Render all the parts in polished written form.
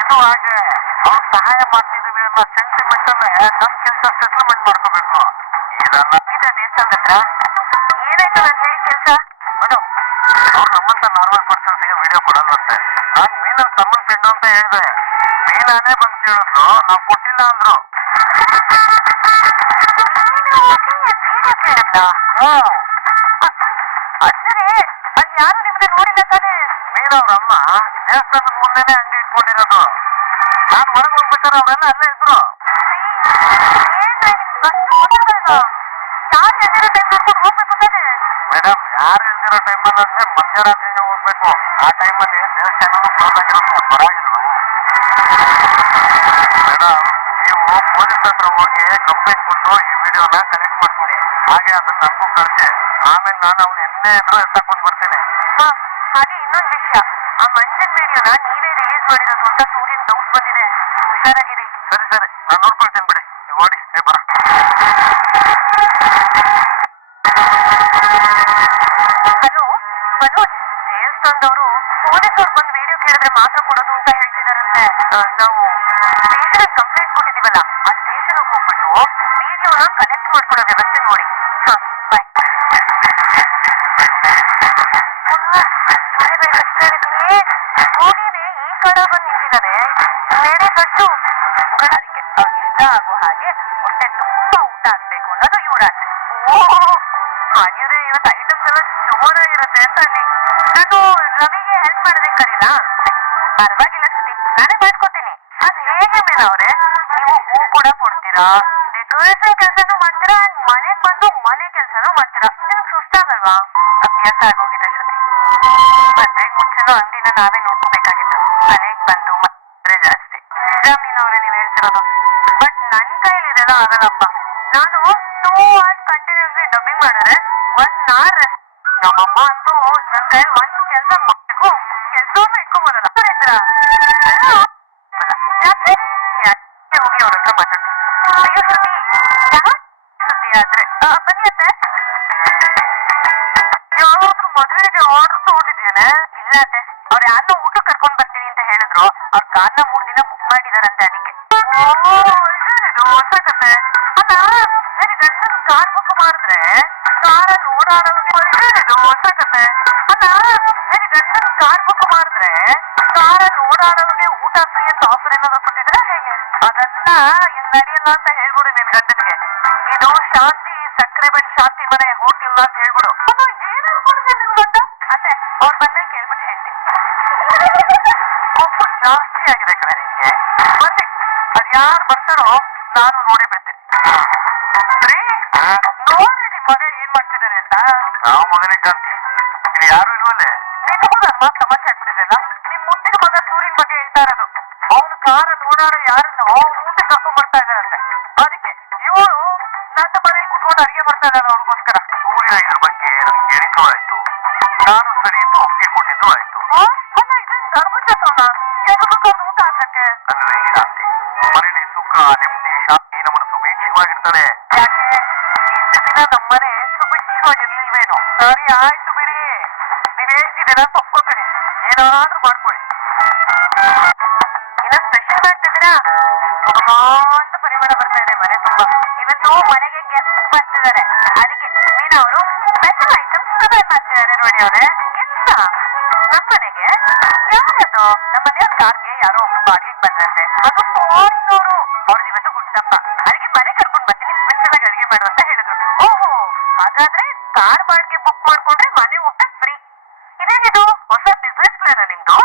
ಇದು ಹಾಗೆ ಅವ್ರು ಸಹಾಯ ಮಾಡ್ತಿದೀವಿ ಅನ್ನೋ ಸೆಂಟಿಮೆಂಟ್ ಅಲ್ಲೇ ನಮ್ ಕೆಲಸ ಸೆಟಲ್ಮೆಂಟ್ ಮಾಡ್ಕೋಬೇಕು. ಇದೆಲ್ಲ ದೇವಸ್ಥಾನದ ಹತ್ರ ಏನಾಯ್ತು ನಾನು ಹೇಳಿ ಕೆಲಸ ಮೇಡಮ್. ಅವ್ರು ನಮ್ಮಂತ ನಾರ್ಮಲ್ ಪರ್ಸನ್ಸ್ ಗೆ ವಿಡಿಯೋ ಕೊಡಲ್ವಂತೆ. ನಾನ್ ಮೀನಲ್ ತಮ್ಮನ್ ಫ್ರೆಂಡ್ ಅಂತ ಹೇಳಿದೆ. ಮೀನಾನೇ ಬಂದ್ ಕೇಳಿದ್ರು, ನಾವ್ ಕೊಟ್ಟಿಲ್ಲ ಅಂದ್ರು. ಸರಿ, ಅಲ್ಲಿ ಯಾರು ನಿಮ್ಗೆ ನೋಡಿಲ್ಲ ತಾನೆ? ಮೀನವ್ರಮ್ಮ ದೇವಸ್ಥಾನದ ಮುಂದೆನೆ ಅಂಗಡಿ ಇಟ್ಕೊಂಡಿರೋದು. ನಾನು ಹೊರಗೆ ಹೋಗ್ಬೇಕಾದ್ರೆ ಅವರೆಲ್ಲ ಅಲ್ಲೇ ಇದ್ರು. ಮೇಡಮ್, ಯಾರು ಇಲ್ದಿರೋ ಟೈಮಲ್ಲಿ ಅಂದ್ರೆ ಮಧ್ಯರಾತ್ರಿನೇ ಹೋಗ್ಬೇಕು. ಆ ಟೈಮಲ್ಲಿ ದೇವಸ್ಥಾನ ಕ್ಲೋಸ್ ಆಗಿರುತ್ತೆ, ಪರವಾಗಿಲ್ವಾ? ಮೇಡಮ್, ನೀವು ಪೊಲೀಸ್ ಹತ್ರ ಹೋಗಿ ಕಂಪ್ಲೇಂಟ್ ಕೊಟ್ಟು ಈ ವಿಡಿಯೋನ ಕಲೆಕ್ಟ್ ಮಾಡ್ಕೊಳ್ಳಿ. ಹಾಗೆ ಅದನ್ನ ನನಗೂ ಕಳಿಸಿ. ಆಮೇಲೆ ನಾನು ಅವ್ನು ಎನ್ನೇ ಇದ್ರು ಎತ್ತಕೊಂಡು ಬರ್ತೇನೆ. ಹಾಗೆ ಇನ್ನೊಂದು ವಿಷಯ, ಆ ಮಂಜನ್ ವಿಡಿಯೋನ ನೀವೇ ರಿಲೀಸ್ ಮಾಡಿರೋದು ಅಂತ ಸೂರ್ಯನ್ ಡೌಟ್ ಬಂದಿದೆ. ಹುಷಾರಾಗಿರಿ. ಸರಿ ಸರಿ, ನಾನು ನೋಡ್ಕೊಳ್ತೇನೆ ಬಿಡಿ. ನೀವು ಓಡಿ ಬರ. ಹಲೋ ಮನೋಜ್, ದೇವಸ್ಥಾನದವರು ಪೊಲೀಸವ್ರು ಬಂದು ವಿಡಿಯೋ ಕೇಳಿದ್ರೆ ಮಾತ್ರ ಕೊಡೋದು ಅಂತ ಹೇಳ್ತಿದಾರಂತೆ. ನಾವು ಸ್ಟೇಷನ್ ಕಂಪ್ಲೇಂಟ್ ಕೊಟ್ಟಿದೀವಲ್ಲ, ಆ ಸ್ಟೇಷನ್ ಹೋಗ್ಬಿಟ್ಟು ವಿಡಿಯೋನ ಕಲೆಕ್ಟ್ ಮಾಡ್ಕೊಡೋ ವ್ಯವಸ್ಥೆ ನೋಡಿ. ಹಾ, ಬಾಯ್. ಹೋಗಿನೇ ಈ ಕಡ ಬಂದು ನಿಂತಿದ್ದಾನೆ. ಬೇರೆ ಕಟ್ಟು ಅದಕ್ಕೆ ಅವ್ರಿಗೆ ಇಷ್ಟ ಆಗೋ ಹಾಗೆ ಹೊಟ್ಟೆ ತುಂಬಾ ಊಟ ಆಗ್ಬೇಕು ಅನ್ನೋದು ಇವರ ಆಸೆ. ಓಹ್, ಹಾಗಿದ್ರೆ ಇವತ್ತು ಐಟಮ್ಸ್ ಎಲ್ಲ ಜೋರಾಗಿರುತ್ತೆ ಅಂತ ಅಲ್ಲಿ. ನಾನು ರವಿಗೆ ಹೆಲ್ಪ್ ಮಾಡೋದಕ್ಕೆ ಕರೀಲ? ಪರವಾಗಿಲ್ಲ ಶ್ರುತಿ, ನಾನೇ ಮಾಡ್ಕೊತೀನಿ. ಅದು ಹೇಗೆ ಮೇನ ಅವ್ರೆ, ನೀವು ಹೂ ಕೂಡ ಕೊಡ್ತೀರಾ, ಡೆಕೋರೇಷನ್ ಕೆಲಸನೂ ಮಾಡ್ತೀರಾ, ಮನೆಗ್ ಬಂದು ಮನೆ ಕೆಲಸನೂ ಮಾಡ್ತೀರಾ. ನಿಮ್ಗೆ ಸುಸ್ತಾಗಲ್ವಾ? ಅಭ್ಯಾಸ ಆಗೋಗಿದೆ ಶ್ರುತಿ. ಮದ್ವೆಗ್ ಮುಂಚೆನೂ ಅಂಗಡಿನ ನಾವೇ ನೋಡ್ಕೋಬೇಕಾಗಿತ್ತು. ಮನೆಗ್ ಬಂದು ಮತ್ತೆ ಜಾಸ್ತಿ. ನಿಜ ಮೀನವ್ರೆ ನೀವ್ ಹೇಳ್ತಿರೋದು. ಬಟ್ ನನ್ ಕೈಲಿ ಇದೆಲ್ಲ ಆಗಲ್ಲಪ್ಪ. ನಾನು 2 hours ಕಂಟಿನ್ಯೂಸ್ಲಿ ಡಬ್ಬಿಂಗ್ ಮಾಡಿದ್ರೆ 1 hour ರೆಸ್ಟ್. ನಮ್ಮಮ್ಮ ಅಂತೂ ನನ್ ಕೈಲಿ ಒಂದ್ ಕೆಲಸ ಮಾಡ್ಬೇಕು, ಕೆಲಸವನ್ನು ಇಟ್ಕೊಂಬೋದಲ್ಲ. ಯಾಕೆ ಯಾಕೆ ಹೋಗಿ ಅವ್ರ ಹತ್ರ ಮಾತಾಡ್ತೀನಿ. ಅಯ್ಯೋ ಶ್ರುತಿ, ಶ್ರುತಿ ಆದ್ರೆ ಬನ್ನಿ ಅತ್ತೆ. ಯಾವಾದ್ರೂ ಮದುವೆಗೆ ಆರ್ಡರ್ ತಗೊಂಡಿದ್ದೇನೆ? ಇಲ್ಲ ಅತ್ತೆ, ಅವ್ರು ಯಾರನ್ನ ಊಟ ಕರ್ಕೊಂಡ್ ಬರ್ತೀನಿ ಅಂತ ಹೇಳಿದ್ರು. ಅವ್ರ ಕಾರ್ನ 3 ದಿನ ಬುಕ್ ಮಾಡಿದಾರಂತೆ, ಅದಕ್ಕೆ. ಇದು ಹೊಸ ಕತೆ ಅಲ್ಲ. ಬೇರೆ ಗಂಡನ್ ಕಾರ್ ಬುಕ್ ಮಾಡಿದ್ರೆ ಕಾರಲ್ಲಿ ಓಡಾಡೋರಿಗೆ ಇದು ಹೊಸ ಕತೆ ಅಲ್ಲ. ಬೇರೆ ಗಂಡನ್ ಕಾರ್ ಬುಕ್ ಮಾಡಿದ್ರೆ ಕಾರಲ್ಲಿ ಓಡಾಡೋರಿಗೆ ಊಟ ಫ್ರೀ ಅಂತ ಆಫರ್ ಏನಾದ್ರು ಕೊಟ್ಟಿದ್ರೆ ಹೇಗೆ? ಅದೆಲ್ಲ ಇಲ್ಲಿ ನಡೆಯಲ್ಲ ಅಂತ ಹೇಳ್ಬಿಡು ನಿನ್ ಗಂಡನಿಗೆ. ಇದು ಶಾಂತಿ ಸಕ್ಕರೆ ಬಂದ್ ಶಾಂತಿ ಮನೆ ಹೋಟೆಲ್ ಅಂತ ಹೇಳ್ಬಿಡು. ಏನ್ ಹೇಳ್ಕೊಡಿದೆ ನಿನ್ ಗಂಡ? ಅತ್ತೆ, ಅವ್ರ ಬಂದ್ರೆ ಕೇಳ್ಬಿಟ್ಟು ಹೇಳ್ತೀನಿ. ಕೊಪ್ಪು ಜಾಸ್ತಿ ಆಗಿದೆ ಕಣೆ ನಿನ್ಗೆ. ಬನ್ನಿ, ಅದ್ಯಾರು ಬರ್ತಾರೋ ನಾನು ನೋಡೇ ಬಿಡ್ತೀನಿ. ನೋಡ್ರಿ ನಿಮ್ ಮಗ ಏನ್ ಮಾಡ್ತಿದ್ದಾನೆ ಅಂತ. ಯಾವ ಮಗನೇ ಕಾಂತಿ, ಇಲ್ಲಿ ಯಾರು ಇಲ್ವಲ್ಲೇ? ನಿನಗೂ ನನ್ ಮಾತು ತಮಾಷೆ ಆಗ್ಬಿಟ್ಟಿದೆಲ್ಲ. ನಿಮ್ ಮುದ್ದಿನ ಮಗ ಸೂರ್ಯನ್ ಬಗ್ಗೆ ಹೇಳ್ತಾ ಇರೋದು. ಅವನು ಕಾರಲ್ಲಿ ಓಡಾಡೋ ಯಾರನ್ನು ಅವ್ನು ಊಟ ಕರ್ಕೊಂಡ್ ಬರ್ತಾ ಇದ್ದಾರಂತೆ. ಅದಕ್ಕೆ ಇವಳು ನನ್ನ ಮನೆಗೆ ಕುತ್ಕೊಂಡು ಅಡಿಗೆ ಮಾಡ್ತಾ ಇದ್ದಾಳೆ ಅವ್ರಿಗೋಸ್ಕರ. ಸೂರ್ಯ ಇದ್ರ ಬಗ್ಗೆ ನನ್ಗೆ ಹೇಳಿದ್ದು ಆಯ್ತು, ನಾನು ಸರಿ ಅಂತ ಒಪ್ಪಿಗೆ ಕೊಟ್ಟಿದ್ದು ಆಯ್ತು. ಅಲ್ಲ, ಇದೇನ್ ಧರ್ಮಚಕ್ರನ ಎಲ್ರಿಗೂ ಊಟ ಹಾಕಕ್ಕೆ ಅಲ್ವೇ ಶಾಂತಿ? ಮನೇಲಿ ಸುಖ ನೆಮ್ಮದಿ ಶಾಂತಿ ನಮ್ಮನ್ನು ಸುಭಿಕ್ಷವಾಗಿರ್ತಾರೆ. ಯಾಕೆ ಇಷ್ಟು ದಿನ ನಮ್ಮನೆ ಸುಭಿಕ್ಷವಾಗಿರ್ಲಿಲ್ವೇನೋ? ಸರಿ ಆಯ್ತು ಬಿಡಿ, ನೀವ್ ಹೇಳ್ತಿದ್ದೀರಾ ತಪ್ಕೋತೀನಿ. ಏನಾದ್ರೂ ಮಾಡ್ಕೊಳ್ಳಿ. ಇನ್ನ ಸ್ಪೆಷಲ್ ಮಾಡ್ತಿದ್ದೀರಾ? ಅಂತ ಪರಿಮಳ ಬರ್ತಾ ಇದೆ ಮನೆ ತುಂಬಾ. ಇವತ್ತು ಮನೆಗೆ ಗೆಸ್ಟ್ ಬರ್ತಿದ್ದಾರೆ, ಅದಕ್ಕೆ ಮೀನಾ ಅವರು ಸ್ಪೆಷಲ್ ಐಟಮ್ಸ್ ಪ್ರಿಪೇರ್ ಮಾಡ್ತಿದ್ದಾರೆ. ನೋಡಿ ಅವ್ರೆ, ಗೆಸ್ಟ್ ನಮ್ಮ ಮನೆಗೆ ಯಾರದು? ನಮ್ಮ ಮನೆಯವ್ರ ಕಾರ್ಗೆ ಯಾರೋ ಒಬ್ರು ಬಾಡಿಗೆಗೆ ಬಂದ್ರಂತೆ. ಅದು ಫಾರಿನವರು. ಅವ್ರದ್ದು ಇವತ್ತು ಹುಟ್ಟಪ್ಪ, ಅದಕ್ಕೆ ಮನೆ ಕರ್ಕೊಂಡ್ ಬರ್ತೀನಿ, ಸ್ಪೆಷಲ್ ಆಗಿ ಅಡಿಗೆ ಮಾಡು ಅಂತ ಹೇಳಿದ್ರು. ಓಹೋ, ಹಾಗಾದ್ರೆ ಕಾರ್ ಬಾಡಿಗೆ ಬುಕ್ ಮಾಡ್ಕೊಂಡ್ರೆ ಮನೆ ಊಟ ಫ್ರೀ. ಇದೇನಿದು ಹೊಸ ಬಿಸ್ನೆಸ್ ಪ್ಲಾನ್ ನಿಮ್ದು?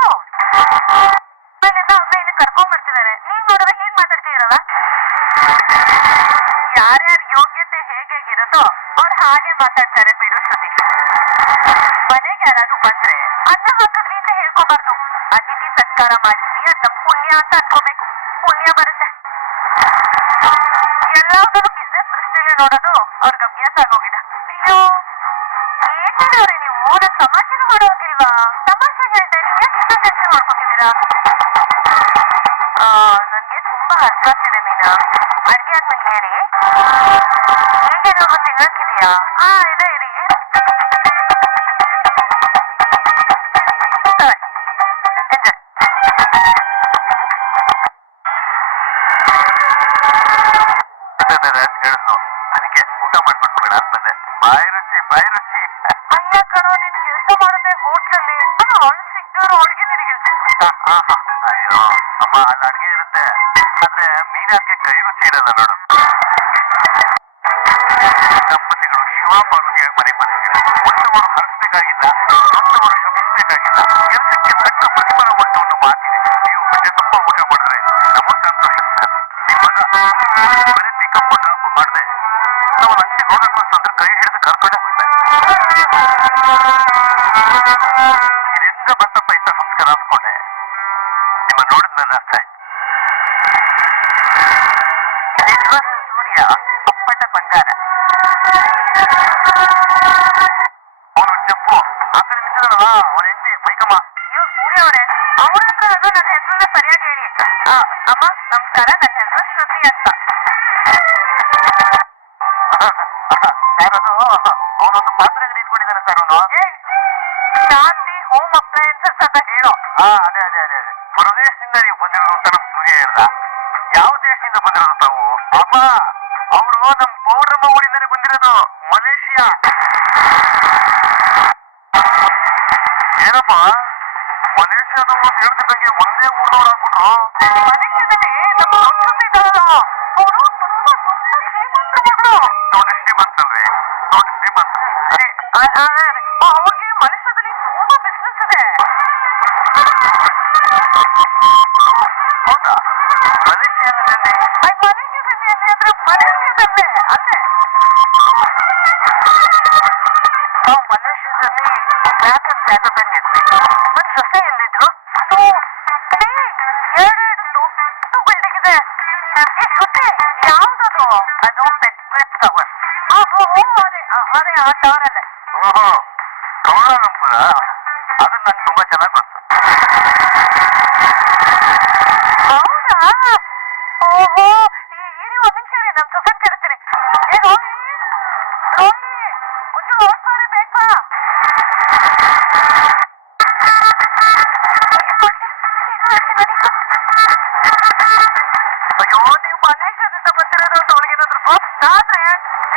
ಅವ್ರನ್ನ ಇಲ್ಲಿ ಕರ್ಕೊಂಡ್ ಬರ್ತಿದ್ದಾರೆ. ನೀವ್ ನೋಡಿದ್ರೆ ಏನ್ ಮಾತಾಡ್ತಿರಲ್ಲ? ಯಾರ್ಯಾರ ಯೋಗ್ಯತೆ ಹೇಗಿರುತ್ತೋ ಅವ್ರು ಹಾಗೆ ಮಾತಾಡ್ತಾರೆ ಬಿಡು ಶ್ರುತಿ. ಮನೆಗೆ ಯಾರಾದ್ರೂ ಬಂದ್ರೆ ಅನ್ನ ಹಾಕಿದ್ವಿ ಅಂತ ಹೇಳ್ಕೋಬಾರ್ದು. ಅತಿಥಿ ಸತ್ಕಾರ ಮಾಡಿದ್ವಿ, ಅದ್ ನಮ್ ಪುಣ್ಯ ಅಂತ ಅನ್ಕೋಬೇಕು. ಪುಣ್ಯ ಬರುತ್ತೆ. ಎಲ್ಲಾದ್ರೂ ಬಿಸ್ನೆಸ್ ದೃಷ್ಟಿಯಲ್ಲಿ ನೋಡೋದು ಅವ್ರಿಗೆ ಅಭ್ಯಾಸ ಆಗೋಗಿದೆ. ಅಯ್ಯೋ, ಏನಿದವ್ರೆ ನೀವು? ನನ್ ತಮಾಷೆನೂ ಮಾಡೋಗಿಲ್ವಾ? ತಮಾಷೆ ಹೇಳ್ದೆ, ನೀವ್ ಯಾಕೆ ಇಷ್ಟೊಂದು ಟೆನ್ಷನ್ ಮಾಡ್ಕೊತಿದ್ದೀರಾ? ನನ್ಗೆ ತುಂಬಾ ಹಸ್ವಾಗ್ತಿದೆ ಮೀನಾ. ಅಡ್ಗೆ ಆದ್ಮೇಲೆ ಹೇಳಿ. ಹೇಗೇನಾದ್ರು ತಿನ್ನಕ್ಕಿದೆಯಾ? ಇದೆ ಇರಿ. ಹೋಟ್ಲಲ್ಲಿ ಅಲ್ಲಿ ಸಿಗ್ದಿರೋ ಅಡುಗೆ ನಿನಗೆ ಸಿಗುತ್ತಾ? ಅಯ್ಯೋ ಅಮ್ಮ, ಅಲ್ಲಿ ಅಡ್ಗೆ ಇರುತ್ತೆ, ಆದ್ರೆ ಮೀನಾಗೆ ಕೈ ರುಚಿ ಇರಲ್ಲ ನೋಡು. ದಂಪತಿಗಳು ಶಿವ ಪಾರ್ವತಿಯಾಗಿ ಮನೆಗೆ ಬಂದಿದ್ದಾರೆ. ಒಂದವರು ಹರಿಸ್ಬೇಕಾಗಿಲ್ಲ, ಒಂದವರು ಶಪಿಸ್ಬೇಕಾಗಿಲ್ಲ. ಕೆಲಸಕ್ಕೆ ತಕ್ಕ ಪ್ರತಿಫಲ ಉಂಟು ಅನ್ನೋ ಮಾತಿದೆ. ನೀವು ಹೊಟ್ಟೆ ತುಂಬಾ ಊಟ ಮಾಡಿದ್ರೆ ನಮಗ್ ಸಂತೋಷ ಸರ್. ಬರೀ ಪಿಕಪ್ ಡ್ರಾಪ್ ಮಾಡಿದೆ ನಾವು ಅಂಗಡಿಗೆ ಹೋಗಬೇಕು ಅಂತಂದ್ರೆ ಕೈ ಹಿಡಿದು ಕರ್ಕೊಂಡೆ ಹೋಗ್ತಾರೆ. ಇದೆಂದ ಬಂತಪ್ಪ ಇಂಥ ಸಂಸ್ಕಾರ ಅಂದ್ಕೊಂಡೆ. ನಿಮ್ಮ ನೋಡಿದ್ಮೇಲೆ ಅರ್ಥ ಆಯ್ತು. ನಿಜವಾಗ್ಲೂ ಸೂರ್ಯ ಅಪ್ಪಟ ಬಂಗಾರ. ಅವನು ಚೆಪ್ಪು ಆ ಕಡೆ ನಿಂತಿದ್ದಾನಲ್ಲ, ಅವನ ಹೆಂಡತಿ ಮೈಕಮ್ಮ. ನೀವು ಸೂರ್ಯ ಅವರೇ, ಅವ್ರ ಹತ್ರ ಅದು ನನ್ನ ಹೆಸರನ್ನ ಸರಿಯಾಗಿ ಹೇಳಿ. ಅಮ್ಮ ನಮಸ್ಕಾರ, ನನ್ನ ಹೆಸರು ಶ್ರುತಿ ಅಂತ. ಸರ್, ಅದು ಅವನೊಂದು ಪಾತ್ರೆ ಅಂಗಡಿ ಇಟ್ಕೊಂಡಿದ್ದಾನೆ ಸರ್ ಅವನು. ಶಾಂತಿ ಹೋಮ್ ಅಪ್ಲಯನ್ಸಸ್ ಅಂತ ಹೇಳೋ. ಅದೇ ಅದೇ ಅದೇ ಅದೇ ಹೊರದೇಶದಿಂದ ನೀವು ಬಂದಿರೋದು ಅಂತ ನಮ್ ಸೂರ್ಯ ಹೇಳ್ದ. ಯಾವ ದೇಶದಿಂದ ಬಂದಿರೋದು ತಾವು? ಅಪ್ಪ, ಅವರು ನಮ್ ಪೌರ್ಣಮ ಊರಿಂದಾನೆ ಬಂದಿರೋದು, ಮಲೇಷಿಯಾ. ಏನಪ್ಪ ಮಲೇಷಿಯಾದವರು ಅಂತ ಹೇಳ್ತಿದ್ದಂಗೆ ಒಂದೇ ಊರವ್ರು ಆಗ್ಬಿಟ್ರು. ಮಲೇಷ್ಯಾದಲ್ಲಿ ನಮ್ಮ ಸಂಸ್ಕೃತಿ ಇದ್ದಾರಲ್ಲ, ಅವರು ತುಂಬಾ ಶ್ರೀಮಂತರು. ದೊಡ್ಡ ಶ್ರೀಮಂತಲ್ವೇ? ದೊಡ್ಡ ಶ್ರೀಮಂತ. ಅವ್ರಿಗೆ ಮಲೇಷ್ಯಾದಲ್ಲಿ ತುಂಬಾ ಬಿಸ್ನೆಸ್ ಇದೆ. ಹೌದಾ? ಮಲೇಷಿಯಾದಲ್ಲಿ? ಮಲೇಷ್ಯಾದಲ್ಲಿ ಅಂದ್ರೆ ಮಲೇಷ್ಯಾದಲ್ಲೇ ಅಲ್ಲೇ. ನಾವು ಮಲೇಷಿಯಾದಲ್ಲಿ ಡ್ರ್ಯಾಗನ್ ಜಾಗದಲ್ಲಿ ಇದ್ವಿ. ಒಂದ್ ಸೊಸೆ ಎಲ್ಲಿದ್ರು? ಅದು ಎರಡು ದೊಡ್ಡ ಬಿಲ್ಡಿಂಗ್ ಇದೆ. ಶ್ರುತಿ, ಯಾವ್ದದು? ಅದು ಪೆಟ್ರೋಲ್ ಟವರ್. ಅದೇ ಆ ಟವರ್ ಅಲ್ಲೇ. ಓಹೋ, ಕೌಲಾಲಂಪುರ. ಅದು ನಂಗೆ ತುಂಬಾ ಚೆನ್ನಾಗಿ ಗೊತ್ತು. ಹೌದಾ? ಓಹೋ, ಇರಿ ಒಂದ್ ನಿಮಿಷ ಇರಿ, ನಮ್ ಸೊಸೆನ್ ಕರಿತೀನಿ. ಏ ರೋಹಿಣಿ, ರೋಹಿಣಿ, ಒಂಚೂರು ಓಡ್ಸಾರಿ, ಬೇಗ ಬಾ. ಅಯ್ಯೋ, ನೀವು ಮಲೇಷ್ಯಾದಿಂದ ಬಂದಿರೋದು ಅಂತ ಅವ್ಳಿಗೇನಾದ್ರು ಗೊತ್ತಾದ್ರೆ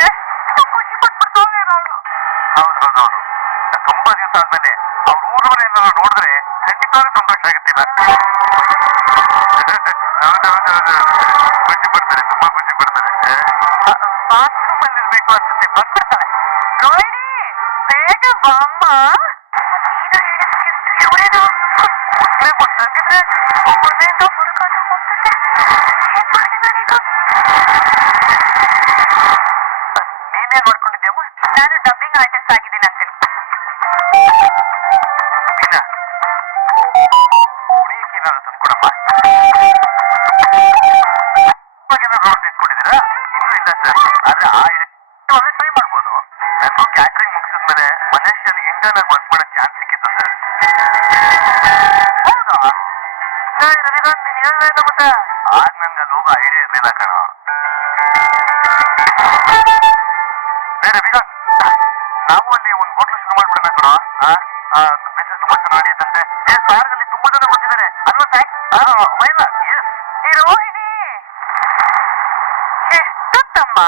ಎಷ್ಟು ಖುಷಿ ಪಟ್ಬಿಡ್ತಾವೆ ನಾವು. ಹೌದು ಹೌದು ಹೌದು, ತುಂಬಾ ದಿವಸ ಆದ್ಮೇಲೆ ಅವ್ರ ಊರವ್ರ ಏನಾದ್ರು ನೋಡಿದ್ರೆ ಖಂಡಿತವಾಗ್ಲೂ ಸಂತೋಷ ಆಗುತ್ತಿಲ್ಲ. ಹೌದೌದು, ಖುಷಿ ಪಡ್ತಾರೆ, ತುಂಬಾ ಖುಷಿ ಪಡ್ತಾರೆ. ಬಾತ್ರೂಮ್ ಅಲ್ಲಿ ಇರ್ಬೇಕು ಅನ್ಸುತ್ತೆ, ಬಂದ್ಬಿಡ್ತಾಳೆ. ರೋಹಿಣಿ, ಬೇಗ ಬಾಮ್ಮ. ನೀನು ಹೇಳಿದಕ್ಕೆಷ್ಟು ಇವರೇನು ಗೊತ್ತಾಗಿದ್ರೆ ಮನೆಯಿಂದ ಹುಡುಕಾದ್ರು ಹೋಗ್ತಿದ್ದೆ. ಏನ್ ಮಾಡಿ ನಾನೀಗ? ನೀನೇನ್ ಮಾಡ್ಕೊಂಡಿದ್ಯಮ್ಮ? ನಾನು ಡಬ್ಬಿಂಗ್ ಆರ್ಟಿಸ್ಟ್ ಆಗಿದ್ದೀನಿ ಅಂಕಲ್. ಮೀನಾ, ಕುಡಿಯಕ್ಕೆ ಏನಾದ್ರು ತಂದ್ಕೊಡಮ್ಮ. ರೋಡ್ ಇಟ್ಕೊಂಡಿದ್ದೀರಾ? ಇನ್ನೂ ಇಲ್ಲ ಸರ್, ಆದ್ರೆ ಒಳ್ಳೆ ಟ್ರೈ ಮಾಡ್ಬೋದು. ನನಗೂ ಕ್ಯಾಟ್ರಿಂಗ್ ಮುಗಿಸಿದ್ಮೇಲೆ ಮಲೇಷಿಯಲ್ಲಿ ಇಂಟರ್ನ್ ಆಗಿ ವರ್ಕ್ ಮಾಡೋ ಚಾನ್ಸ್ ಸಿಕ್ಕಿತ್ತು ಸರ್. ಹೌದಾ? ರವಿಕಾಂತ್, ನೀನ್ ಹೇಳಲ್ಲ ಮತ್ತೆ. ಆಗ ನಂಗೆ ಅಲ್ಲಿ ಹೋಗೋ ಐಡಿಯಾ ಇರ್ಲಿಲ್ಲ ಕಣ. ರವಿಕಾಂತ್, ನಾವು ಅಲ್ಲಿ ಒಂದು ಹೋಟ್ಲು ಶುರು ಮಾಡ್ಬಿಡೋಣ ಕಣ. ಬಿಸ್ನೆಸ್ ತುಂಬಾ ಚೆನ್ನಾಗಿ ನಡೆಯುತ್ತಂತೆ. ಸಾರ್ಗಲ್ಲಿ ತುಂಬಾ ಜನ ಬಂದಿದ್ದಾರೆ ಅಲ್ವಾ ಸರ್? ಎಸ್. ರೋಹಿಣಿ, ಎಷ್ಟೊತ್ತಮ್ಮ?